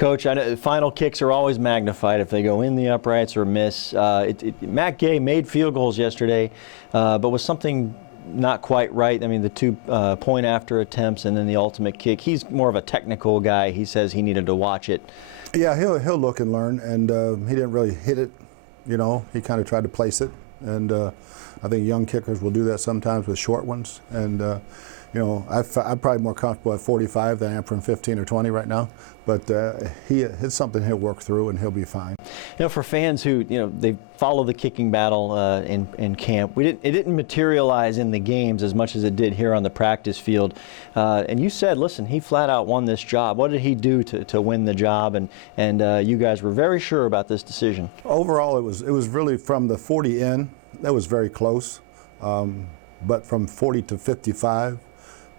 Coach, I know final kicks are always magnified if they go in the uprights or miss. Matt Gay made field goals yesterday, but was something not quite right. I mean, the two point after attempts and then the ultimate kick. He's more of a technical guy. He says he needed to watch it. Yeah, he'll look and learn, and he didn't really hit it. You know, he kind of tried to place it, and I think young kickers will do that sometimes with short ones. And you know, I'm probably more comfortable at 45 than I am from 15 or 20 right now. But it's something he'll work through, and he'll be fine. You know, for fans who, you know, they follow the kicking battle in camp, it didn't materialize in the games as much as it did here on the practice field. And you said, listen, he flat out won this job. What did he do to win the job? And you guys were very sure about this decision. Overall, it was really from the 40 in. That was very close. But from 40 to 55,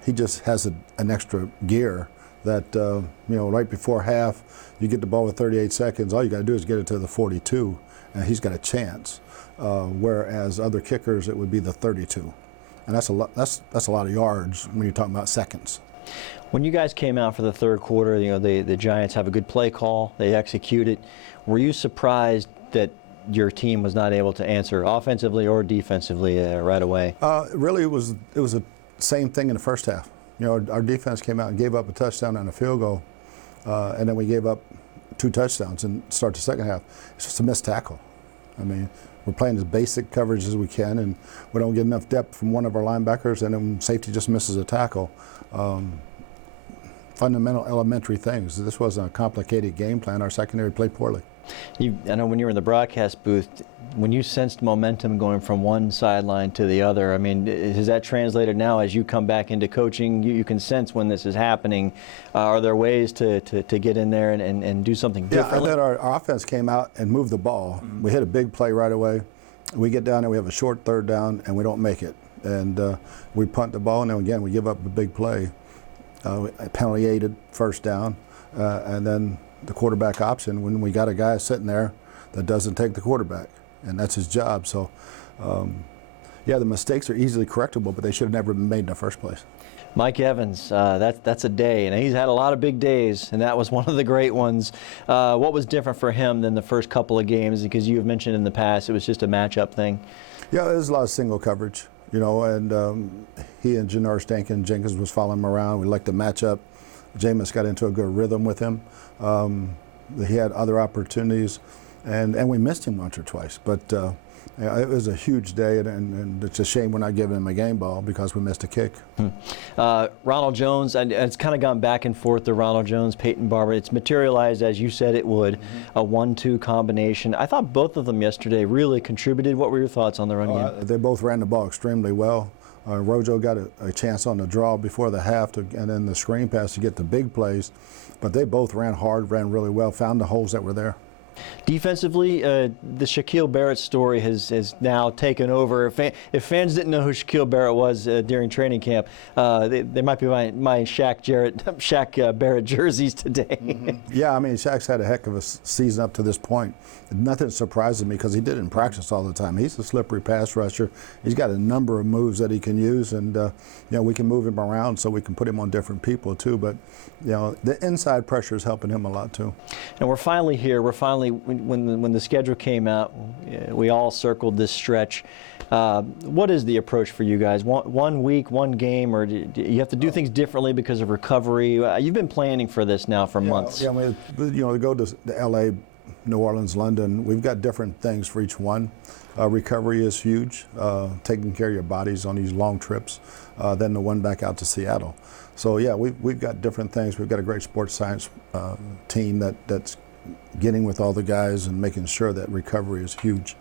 he just has an extra gear that, you know, right before half, you get the ball with 38 seconds, all you got to do is get it to the 42, and he's got a chance. Whereas other kickers, it would be the 32. And that's a lot of yards when you're talking about seconds. When you guys came out for the third quarter, you know, the Giants have a good play call, they execute it. Were you surprised that your team was not able to answer offensively or defensively right away? Really, it was a same thing in the first half. You know, our defense came out and gave up a touchdown and a field goal, and then we gave up 2 touchdowns and start the second half. It's just a missed tackle. I mean, we're playing as basic coverage as we can, and we don't get enough depth from one of our linebackers, and then safety just misses a tackle. Fundamental, elementary things. This wasn't a complicated game plan. Our secondary played poorly. I know when you were in the broadcast booth, when you sensed momentum going from one sideline to the other, I mean, is that translated now as you come back into coaching? You can sense when this is happening. Are there ways to get in there and do something differently? Yeah, I thought our offense came out and moved the ball. Mm-hmm. We hit a big play right away. We get down there, we have a short third down, and we don't make it. And we punt the ball, and then again, we give up a big play. Penalty-aided first down, and then the quarterback option when we got a guy sitting there that doesn't take the quarterback, and that's his job. So, yeah, the mistakes are easily correctable, but they should have never been made in the first place. Mike Evans, that's a day, and he's had a lot of big days, and that was one of the great ones. What was different for him than the first couple of games? Because you have mentioned in the past it was just a matchup thing. Yeah, there's a lot of single coverage, you know, and he and Jenkins was following him around. We liked the matchup. Jameis got into a good rhythm with him. He had other opportunities, and we missed him once or twice. But it was a huge day, and it's a shame we're not giving him a game ball because we missed a kick. Ronald Jones, and it's kind of gone back and forth, the Ronald Jones, Peyton Barber. It's materialized as you said it would, a 1-2 combination. I thought both of them yesterday really contributed. What were your thoughts on the run game? They both ran the ball extremely well. Rojo got a chance on the draw before the half, and then the screen pass to get the big plays. But they both ran hard, ran really well, found the holes that were there. Defensively, the Shaquille Barrett story has now taken over. If fans didn't know who Shaquille Barrett was during training camp, they might be my Shaq Barrett jerseys today. Mm-hmm. Yeah, I mean, Shaq's had a heck of a season up to this point. Nothing surprises me because he did it in practice all the time. He's a slippery pass rusher. He's got a number of moves that he can use, and you know, we can move him around so we can put him on different people too. But you know, the inside pressure is helping him a lot too. And we're finally here. We're finally, when the schedule came out, we all circled this stretch. What is the approach for you guys? One week, one game, or do you have to do things differently because of recovery? You've been planning for this now for months. Yeah, I mean, you know, to go to L.A., New Orleans, London, we've got different things for each one. Recovery is huge, taking care of your bodies on these long trips, then the one back out to Seattle. So yeah, we've got different things. We've got a great sports science team that's getting with all the guys and making sure that recovery is huge.